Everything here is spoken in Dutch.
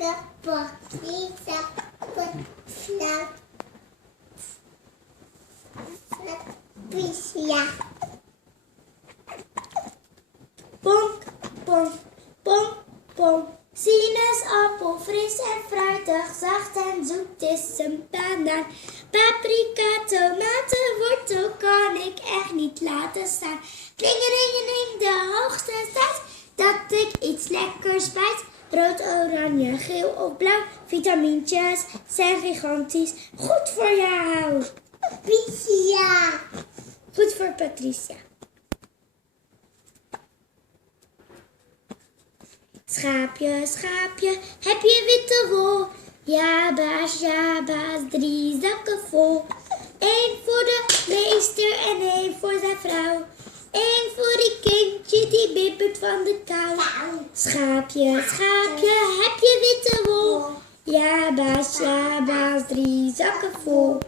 kapot, Lisa, snap, Prisja. Ponk, ponk, ponk, ponk. Sinaasappel, fris en fruitig, zacht en zoet is een banaan. Paprika, tomaten, wortel kan ik echt niet laten staan. Klingelingeling, de hoogste tijd dat ik iets lekkers bijt. Rood, oranje, geel of blauw, vitamintjes zijn gigantisch. Goed voor jou. Prisja. Goed voor Patricia. Schaapje, schaapje, heb je witte wol? Ja baas, 3 zakken vol. 1 voor de meester en 1 voor zijn vrouw. 1 voor die kindje die bibbert van de kou. Schaapje, schaapje, heb je witte wol? Ja baas, 3 zakken vol.